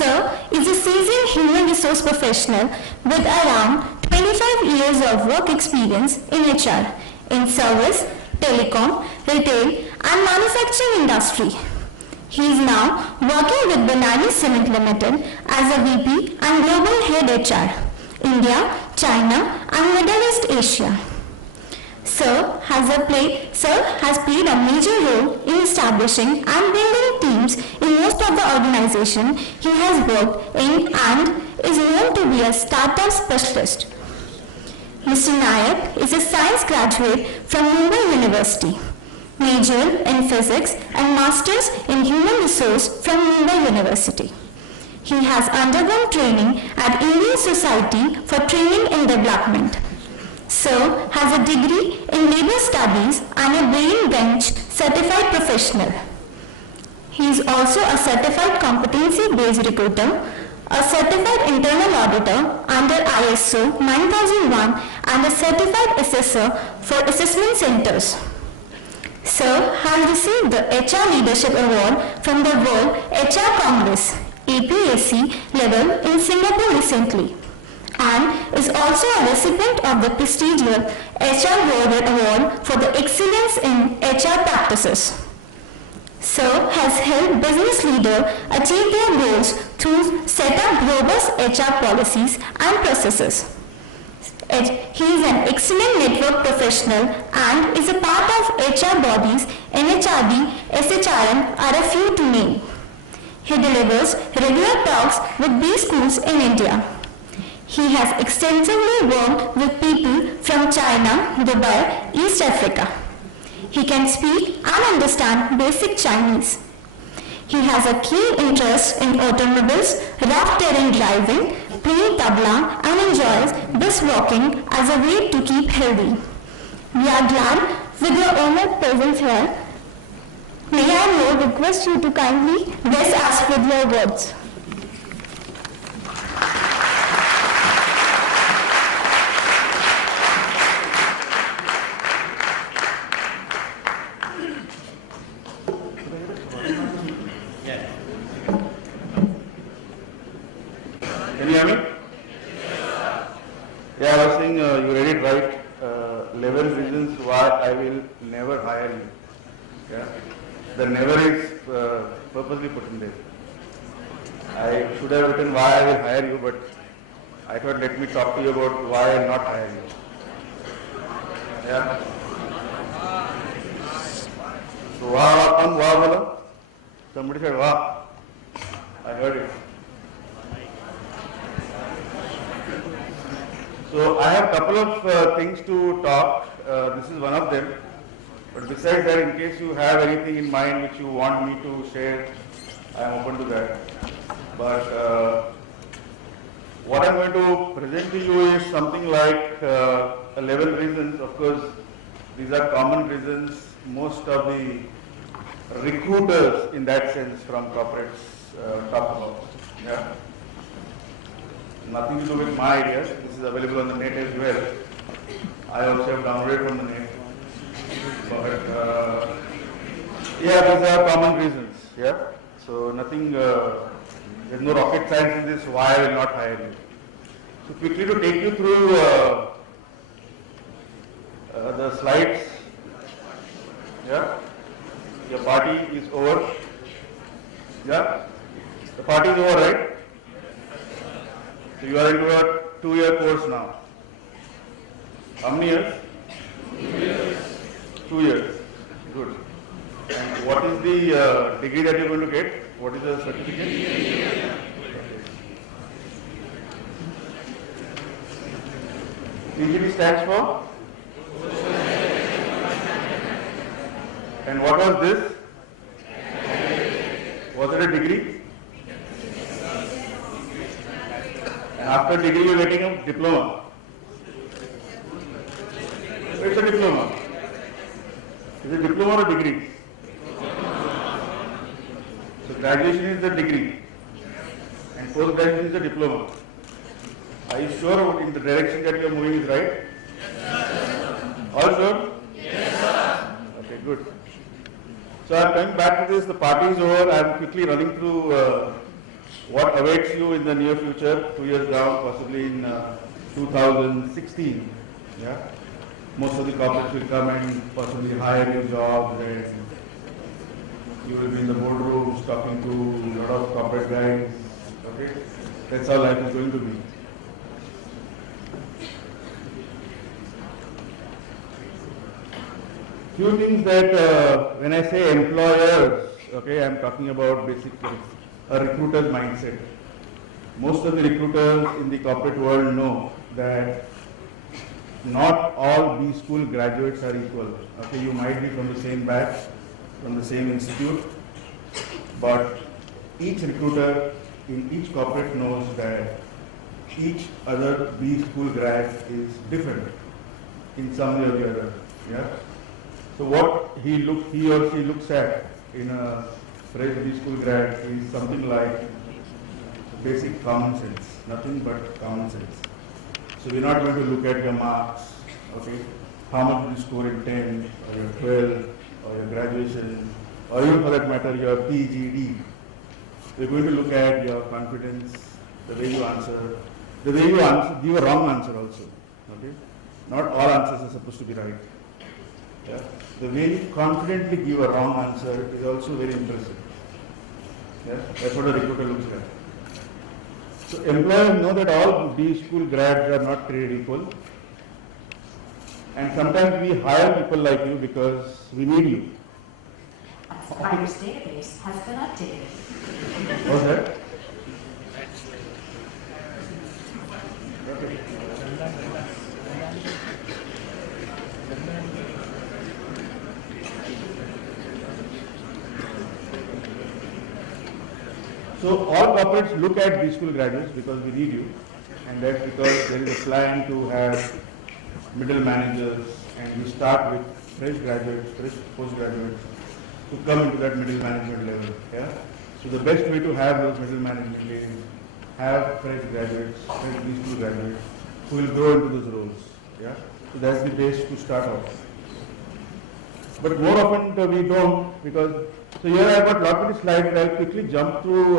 Sir is a seasoned human resource professional with around 25 years of work experience in HR, in service, telecom, retail and manufacturing industry. He is now working with Banani Cement Limited as a VP and Global Head HR, India, China and Middle East Asia. Sir has played a major role in establishing and building teams in most of the organization he has worked in and is known to be a startup specialist. Mr. Nayak is a science graduate from Mumbai University, major in physics and masters in human resource from Mumbai University. He has undergone training at Indian Society for Training in Development. Sir has a degree in labor studies and a brain bench certified professional. He is also a certified competency-based recruiter, a certified internal auditor under ISO 9001 and a certified assessor for assessment centers. Sir has received the HR Leadership Award from the World HR Congress APAC level in Singapore recently, and is also a recipient of the prestigious HR World Award for the excellence in HR practices. Sir has helped business leaders achieve their goals through set up robust HR policies and processes. He is an excellent network professional and is a part of HR bodies. NHRD, SHRM are a few to name. He delivers regular talks with B schools in India. He has extensively worked with people from China, Dubai, East Africa. He can speak and understand basic Chinese. He has a keen interest in automobiles, rough terrain driving, playing tabla, and enjoys bushwalking as a way to keep healthy. We are glad with your honored presence here. May I now request you to kindly bless us with your words. Can you hear me? Yeah, I was saying you read it right. 11 reasons why I will never hire you. Yeah, the never is purposely put in there. I should have written why I will hire you, but I thought let me talk to you about why I will not hire you. Yeah. So wah bola? Somebody said wah. I heard it. So I have a couple of things to talk. This is one of them. But besides that, in case you have anything in mind which you want me to share, I am open to that. But what I am going to present to you is something like 11 reasons. Of course, these are common reasons most of the recruiters in that sense from corporates talk about. Yeah. Nothing to do with my ideas. This is available on the net as well. I also have downloaded from the net. But yeah, these are common reasons. Yeah. So nothing. There's no rocket science in this. Why I will not hire you. So quickly to take you through the slides. Yeah. Your party is over. Yeah. The party is over, right? So you are into a 2-year course now. How many years? 2 years. 2 years. Good. And what is the degree that you are going to get? What is the certificate? PGD stands for? And what was this? Was it a degree? And after degree you are getting a diploma. It's a diploma. Is it diploma or a degree? So graduation is the degree and post graduation is the diploma. Are you sure in the direction that you are moving is right? Yes, sir. All sure? Yes, sir. Okay, good. So I am coming back to this. The party is over. I am quickly running through what awaits you in the near future, 2 years down, possibly in 2016. Yeah, most of the corporates will come and possibly hire you jobs, and you will be in the boardrooms talking to a lot of corporate guys. Okay, that's how life is going to be. Few things that when I say employers, okay, I am talking about basically a recruiter's mindset. Most of the recruiters in the corporate world know that not all B school graduates are equal. Okay, you might be from the same batch, from the same institute, but each recruiter in each corporate knows that each other B school grad is different in some way or the other. Yeah. So what he or she looks at in a fresh B school grad is something like basic common sense, nothing but common sense. So we're not going to look at your marks, okay, how much did you score in 10 or your 12 or your graduation or even for that matter your PGD. We're going to look at your confidence, the way you answer, give a wrong answer also, okay. Not all answers are supposed to be right. Yeah. The way you confidently give a wrong answer is also very impressive. Yeah. That's what a recruiter looks at. So employers know that all B school grads are not created equal, and sometimes we hire people like you because we need you. A subscribers database has been updated. What's that? So all corporates look at B school graduates because we need you, and that's because there is a plan to have middle managers, and we start with fresh graduates, fresh postgraduates to come into that middle management level. Yeah. So the best way to have those middle management is have fresh graduates, fresh B school graduates who will grow into those roles. Yeah. So that's the base to start off. But more often we don't, because so here I have got lot many slides. I will quickly jump through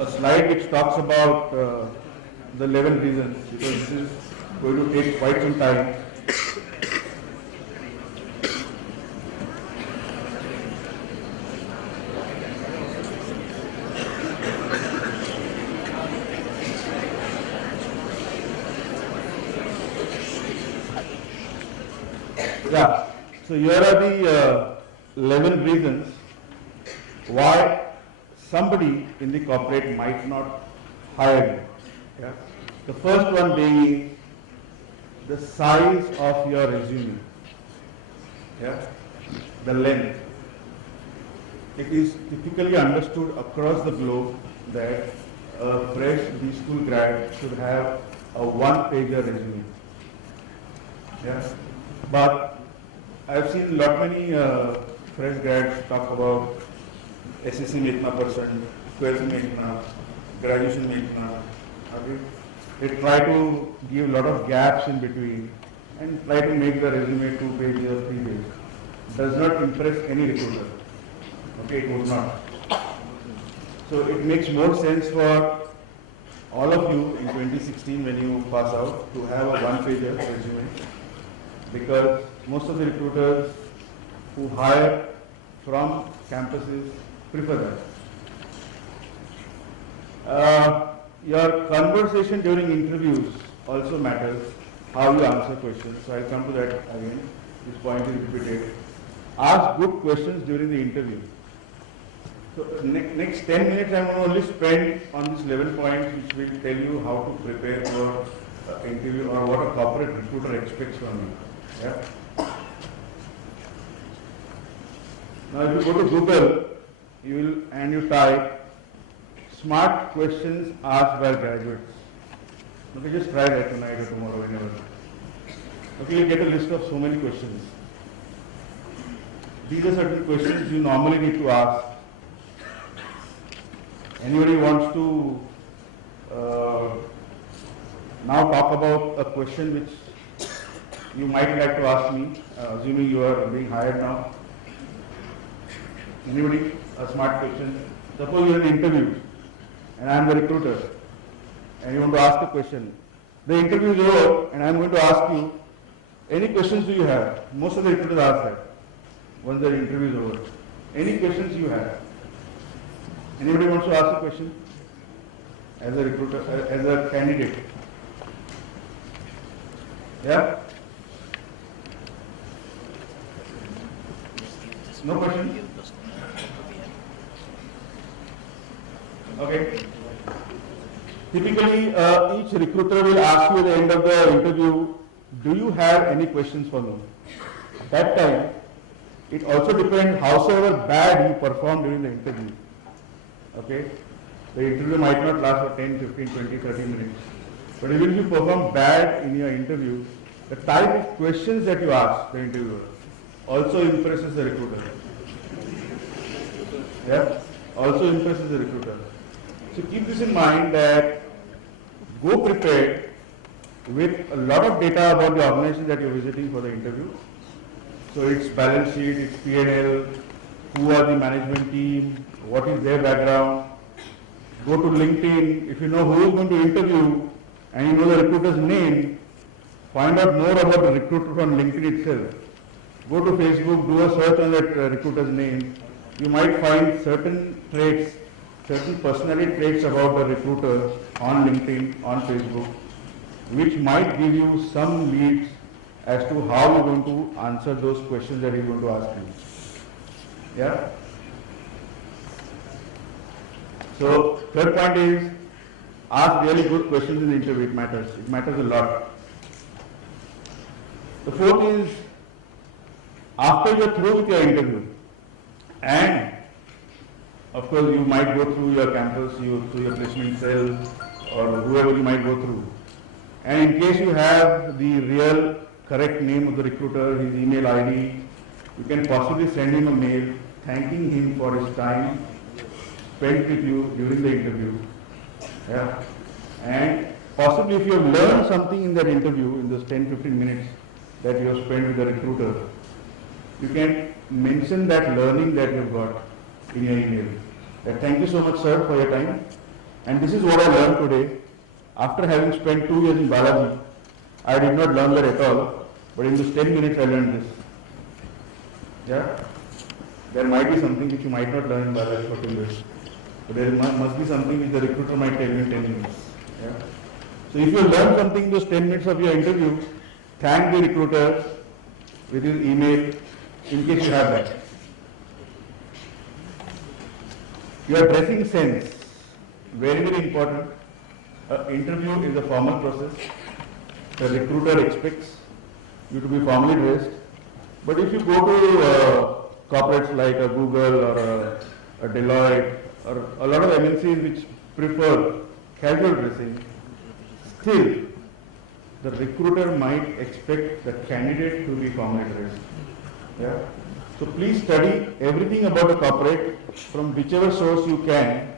a slide which talks about the 11 reasons, because this is going to take quite some time. Yeah. So here are the 11 reasons why somebody in the corporate might not hire you. Yeah. The first one being the size of your resume. Yeah. The length. It is typically understood across the globe that a fresh B school grad should have a one-pager resume. Yeah. But I've seen lot many fresh grads talk about SSC में इतना %, 12th में इतना, graduation में इतना. Okay? They try to give a lot of gaps in between and try to make the resume 2 pages or 3 pages. Does not impress any recruiter. Okay, it would not. So it makes more sense for all of you in 2016 when you pass out to have a one-pager resume, because most of the recruiters who hire from campuses prefer that. Your conversation during interviews also matters, how you answer questions. So I'll come to that again. This point is repeated. Ask good questions during the interview. So next 10 minutes I am going to only spend on these 11 points which will tell you how to prepare for interview or what a corporate recruiter expects from you. Yeah. Now if you go to Google, you type smart questions asked by graduates. Okay, just try that tonight or tomorrow, whenever. Okay, you get a list of so many questions. These are certain questions you normally need to ask. Anybody wants to now talk about a question which you might like to ask me, assuming you are being hired now? Anybody? a smart question. Suppose you're in an interview and I'm the recruiter and you want to ask a question. The interview is over and I'm going to ask you, any questions do you have? Most of the recruiters ask that once the interview is over. Any questions you have? Anybody wants to ask a question? As a recruiter, as a candidate? Yeah? No question? Okay. Typically, each recruiter will ask you at the end of the interview, do you have any questions for me? At that time, it also depends howsoever bad you perform during the interview. Okay? The interview might not last for 10, 15, 20, 30 minutes. But even if you perform bad in your interview, the type of questions that you ask the interviewer also impresses the recruiter. Yeah? Also impresses the recruiter. So keep this in mind that go prepared with a lot of data about the organization that you're visiting for the interview. So it's balance sheet, it's P&L, who are the management team, what is their background. Go to LinkedIn, if you know who is going to interview and you know the recruiter's name, find out more about the recruiter from LinkedIn itself. Go to Facebook, do a search on that recruiter's name. You might find certain traits, certain personality traits about the recruiter on LinkedIn, on Facebook, which might give you some leads as to how you're going to answer those questions that he's going to ask you. Yeah? So, third point is, ask really good questions in the interview. It matters. It matters a lot. The fourth is, after you're through with your interview, and of course you might go through your campus, through your placement cell, or whoever you might go through. And in case you have the real correct name of the recruiter, his email ID, you can possibly send him a mail thanking him for his time spent with you during the interview. Yeah. And possibly if you have learned something in that interview, in those 10-15 minutes that you have spent with the recruiter, you can mention that learning that you have got in your email. That thank you so much, sir, for your time. And this is what I learned today. After having spent 2 years in Balaji, I did not learn that at all, but in those 10 minutes I learned this. Yeah? There might be something which you might not learn in Balaji for 2 years. But there must be something which the recruiter might tell you in 10 minutes. Yeah? So if you learn something in those 10 minutes of your interview, thank the recruiter with his email in case you have that. Your dressing sense, very, very important. Interview is a formal process. The recruiter expects you to be formally dressed. But if you go to corporates like a Google or a Deloitte or a lot of MNCs which prefer casual dressing, still the recruiter might expect the candidate to be formally dressed. Yeah? So please study everything about the corporate from whichever source you can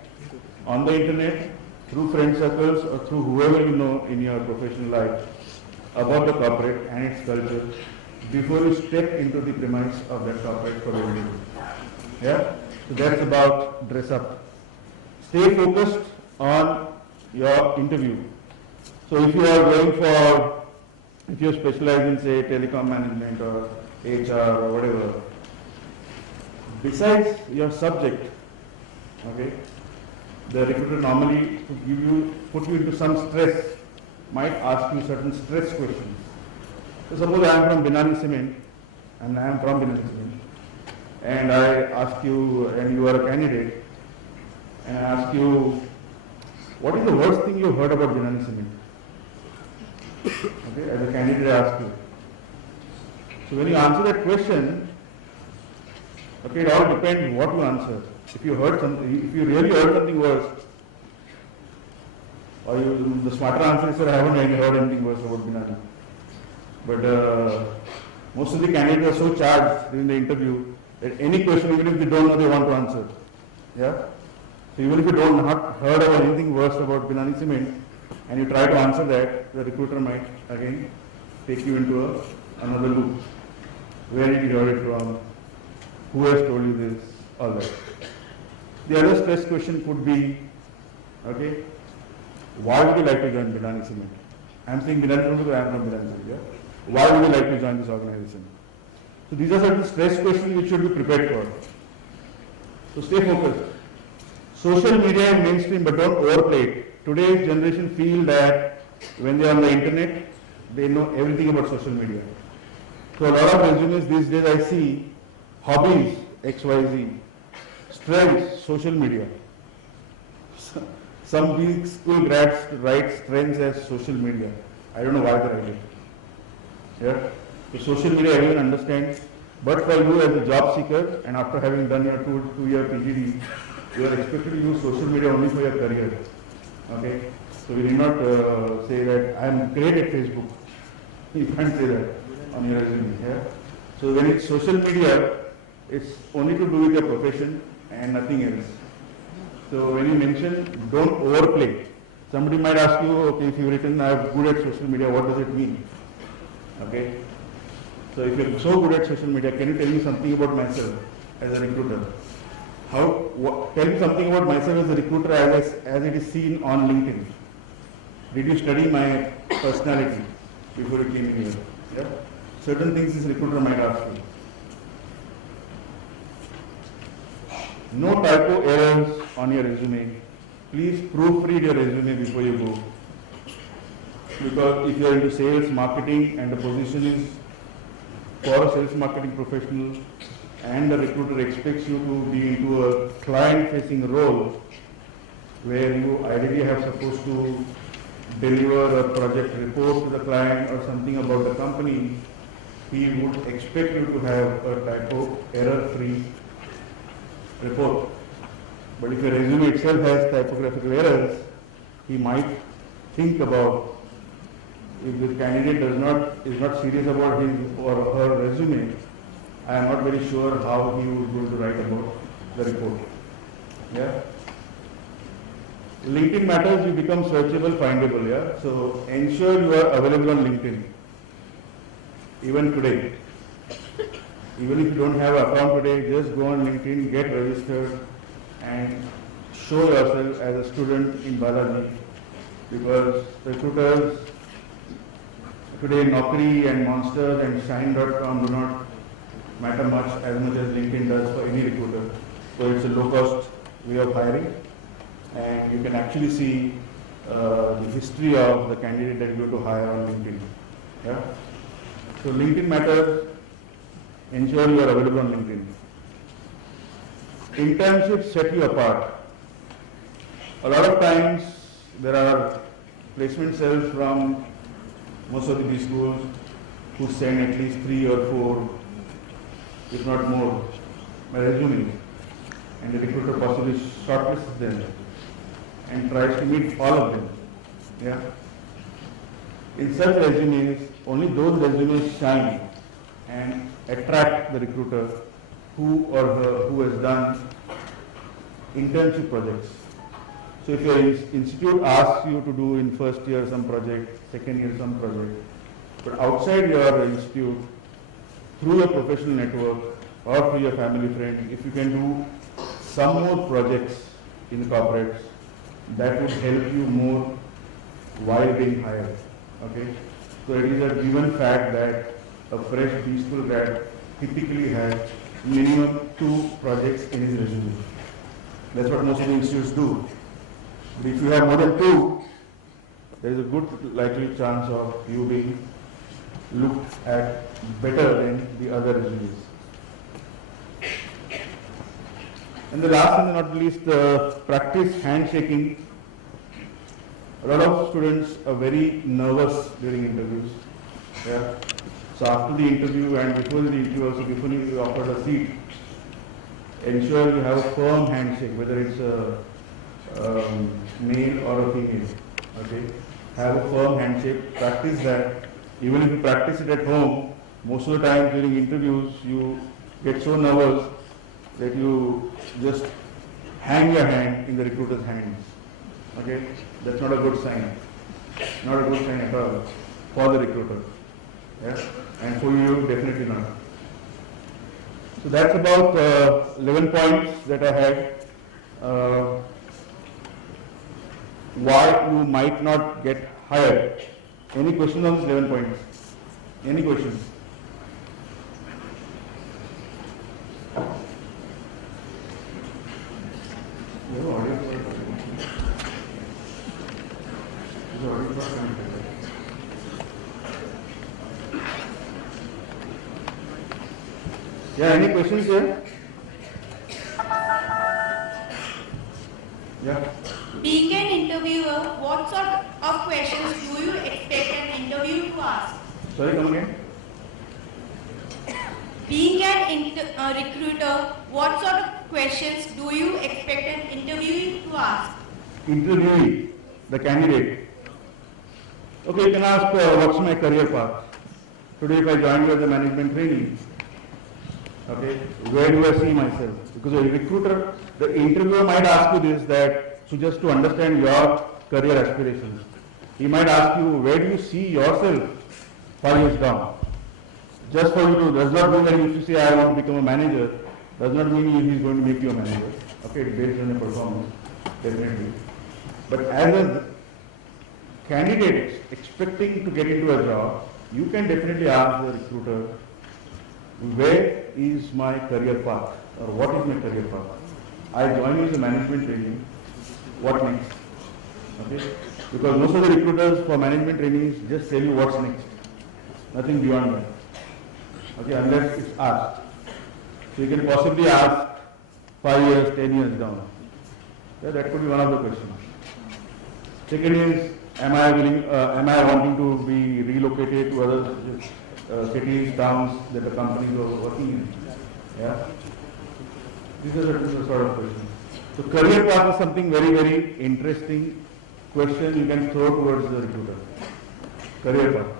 on the internet, through friend circles or through whoever you know in your professional life about the corporate and its culture before you step into the premise of that corporate for the interview. Yeah? So that's about dress up. Stay focused on your interview. So if you are going for, if you specialize in say telecom management or HR or whatever, besides your subject, okay, the recruiter normally to give you, put you into some stress, might ask you certain stress questions. So suppose I am from Binani Cement, and I am from Binani Cement, and I ask you, and you are a candidate, and I ask you, what is the worst thing you heard about Binani Cement? Okay, as a candidate I ask you. So when you answer that question, okay, it all depends what you answer. If you heard something, if you really heard something worse, or the smarter answer is, sir, I haven't heard anything worse about Binani. But most of the candidates are so charged during the interview that any question, even if they don't know, they want to answer. Yeah? So even if you don't not heard about anything worse about Binani Cement, and you try to answer that, the recruiter might again take you into another loop. Where did you hear it from? Who has told you this? All that. The other stress question could be, okay, why would you like to join Binani Cement? I am saying Binani because I am from Binani Cement. Yeah? Why would you like to join this organization? So these are certain stress questions which should be prepared for. So stay focused. Social media is mainstream, but don't overplay it. Today's generation feel that when they are on the internet, they know everything about social media. So a lot of resumes these days I see hobbies, XYZ, strengths, social media. Some big school grads write strengths as social media. I don't know why they write it. Yeah? So social media everyone understands, but for you as a job seeker and after having done your two-year PGD, you are expected to use social media only for your career. Okay? So we need not say that I am great at Facebook. You can't say that on your resume. Yeah? So when it's social media, it's only to do with your profession and nothing else. So when you mention don't overplay, somebody might ask you, okay, if you've written I am good at social media, what does it mean? Okay? So if you're so good at social media, can you tell me something about myself as a recruiter? Tell me something about myself as a recruiter as it is seen on LinkedIn. Did you study my personality before you came in here? Yeah? Certain things this recruiter might ask you. No typo errors on your resume. Please proofread your resume before you go. Because if you are into sales, marketing, and the position is for a sales marketing professional, and the recruiter expects you to be into a client-facing role, where you ideally have supposed to deliver a project report to the client or something about the company, he would expect you to have a typo error-free report. But if your resume itself has typographical errors, he might think about, if the candidate is not serious about his or her resume, I am not very sure how he is going to write about the report. Yeah. LinkedIn matters, you become searchable, findable. Yeah. So ensure you are available on LinkedIn, even today. Even if you don't have an account today, just go on LinkedIn, get registered, and show yourself as a student in Balaji, because recruiters today, Naukri and Monster and Shine.com do not matter much as LinkedIn does for any recruiter. So it's a low-cost way of hiring, and you can actually see the history of the candidate that you go to hire on LinkedIn. Yeah? So LinkedIn matters. Ensure you are available on LinkedIn. Internships set you apart. A lot of times there are placement cells from most of the B schools who send at least 3 or 4, if not more, resumes, and the recruiter possibly shortlists them and tries to meet all of them. Yeah. In such resumes, only those resumes shine and attract the recruiter who or her who has done internship projects. So if your institute asks you to do in first year some project, second year some project, but outside your institute, through your professional network or through your family friend, if you can do some more projects in corporates, that would help you more while being hired. Okay? So it is a given fact that a fresh B school grad typically has minimum 2 projects in his resume. That's what most of the institutes do. But if you have more than 2, there is a good likely chance of you being looked at better than the other resumes. And the last and not least, practice handshaking. A lot of students are very nervous during interviews. Yeah. So after the interview and before the interview, also before you are offered a seat, ensure you have a firm handshake, whether it's a male or a female. Okay, have a firm handshake. Practice that. Even if you practice it at home, most of the time during interviews you get so nervous that you just hang your hand in the recruiter's hands. Okay, that's not a good sign. Not a good sign at all for the recruiter. Yeah, and for you definitely not. So that's about 11 points that I had. uh, why you might not get hired. Any questions on this 11 points? Any questions? Yeah, any questions here? Yeah. Being an interviewer, what sort of questions do you expect an interview to ask? Sorry, come again. Being an recruiter, what sort of questions do you expect an interviewee to ask? Interviewee, the candidate. Okay, you can ask what's my career path. Today if I join you as a management trainee, okay, where do I see myself? Because a recruiter, the interviewer might ask you this, that so just to understand your career aspirations. He might ask you, where do you see yourself 5 years down? Just for you to, does not mean that if you say I want to become a manager, does not mean he is going to make you a manager. Okay, it's based on your performance, definitely. But as a candidate expecting to get into a job, you can definitely ask the recruiter, where is my career path, or what is my career path? I join you as a management training, what next? Okay? Because most of the recruiters for management trainees just tell you what's next, nothing beyond that. Okay, unless it's asked. So you can possibly ask 5 years, 10 years down. Yeah, that could be one of the questions. Second is, am I wanting to be relocated to other cities, towns that the companies are working in? Yeah. These are the sort of questions. So career path is something very, very interesting question you can throw towards the recruiter. Career path.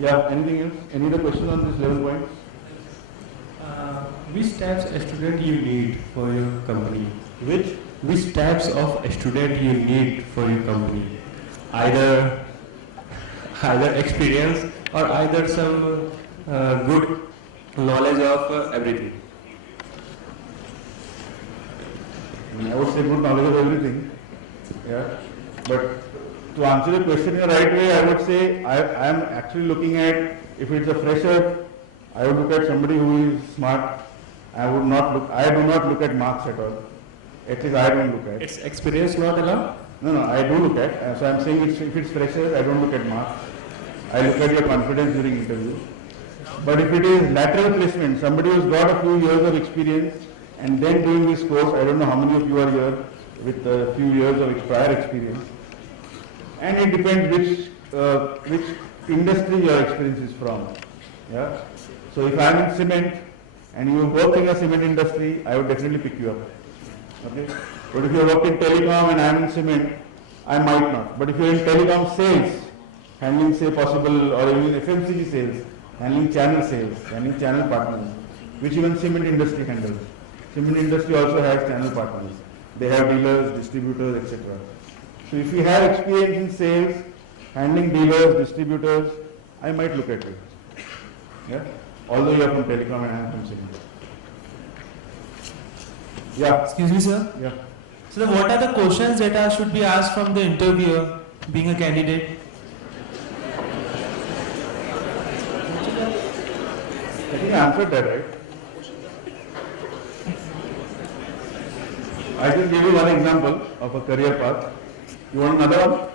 Yeah, anything else? Any other question on this 11 points? Which types of student you need for your company? Which types of student you need for your company? Either experience or either some good knowledge of everything. I would say good knowledge of everything. Yeah, but to answer the question in the right way, I would say I am actually looking at, if it's a fresher, I would look at somebody who is smart. I do not look at marks at all. At least I don't look at. It's experience not allowed? No, I do look at. So I'm saying if it's fresher, I don't look at marks. I look at your confidence during interview. But if it is lateral placement, somebody who's got a few years of experience and then doing this course, I don't know how many of you are here with a few years of prior experience. And it depends which industry your experience is from. Yeah. So if I'm in cement and you work in a cement industry, I would definitely pick you up. Okay. But if you work in telecom and I'm in cement, I might not. But if you're in telecom sales, handling say possible, or even FMCG sales, handling channel sales, handling channel partners, which even cement industry handles. Cement industry also has channel partners. They have dealers, distributors, etc. So if you have experience in sales, handling dealers, distributors, I might look at it. Yeah? Although you are from telecom and I am from cement. Yeah. Excuse me, sir. Yeah. So what are the questions that should be asked from the interviewer being a candidate? I think I answered that, right? I just gave you one example of a career path. You want another one?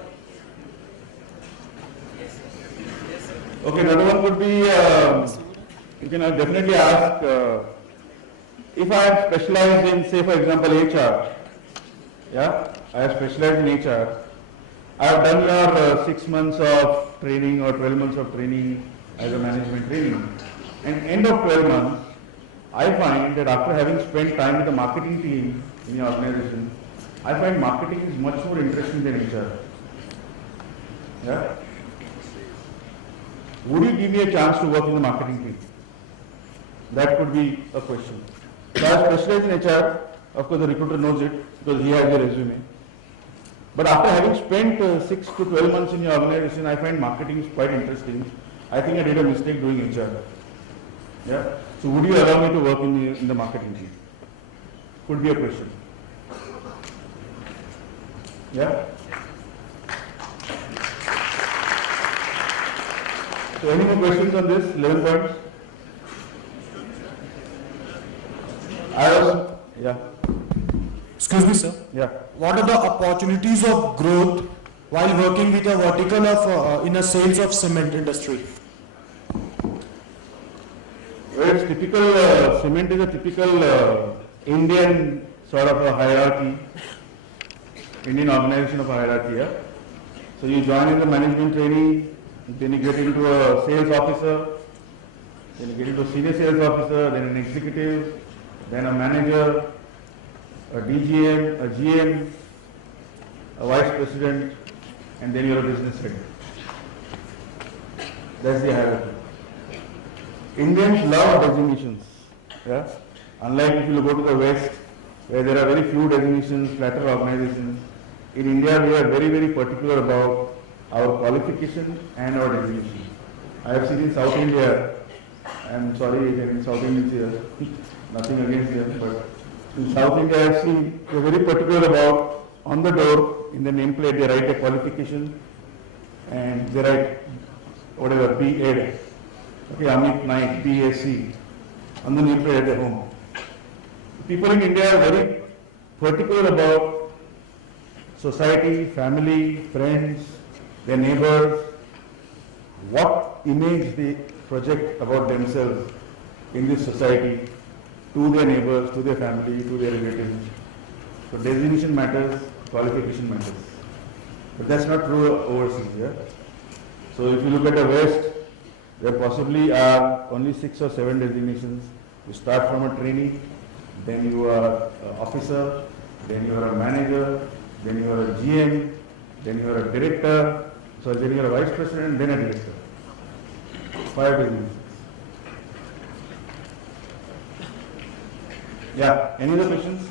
Okay, another one would be, you can definitely ask, if I am specialized in, say for example, HR, yeah, I have specialized in HR, I have done your 6 months of training or 12 months of training as a management training, and end of 12 months, I find that after having spent time with the marketing team in your organization, I find marketing is much more interesting than HR. Yeah? Would you give me a chance to work in the marketing team? That could be a question. So I specialize in HR. Of course, the recruiter knows it because he has your resume. But after having spent 6 to 12 months in your organization, I find marketing is quite interesting. I think I did a mistake doing HR. Yeah. So would you allow me to work in the marketing team? could be a question. Yeah? So any more questions on this 11 points? Yeah, Excuse me, sir. yeah. What are the opportunities of growth while working with a vertical of in a sales of cement industry? Well, it's typical, cement is a typical Indian sort of a hierarchy, Indian organization of a hierarchy, yeah? So you join in the management training, then you get into a sales officer, then you get into a senior sales officer, then an executive, then a manager, a DGM, a GM, a vice president, and then you're a business head. That's the hierarchy. Indians love designations. Yeah? Unlike if you go to the West, where there are very few designations, flatter organizations, in India we are very, very particular about our qualification and our designation. I have seen in South India, I'm sorry again, South Indians here, nothing against them, but in South India I have seen they are very particular about on the door, in the nameplate they write a qualification and they write whatever, B.Ed. Okay, Amit Naik, BSc, on the nameplate at their home. People in India are very particular about society, family, friends, their neighbors, what image they project about themselves in this society to their neighbors, to their family, to their relatives. So designation matters, qualification matters. But that's not true overseas. Yeah? So if you look at the West, there possibly are only 6 or 7 designations. You start from a trainee, then you are an officer, then you are a manager, then you are a GM, then you are a director, so then you are a vice president, then a director. 5 designations. Yeah, any other questions?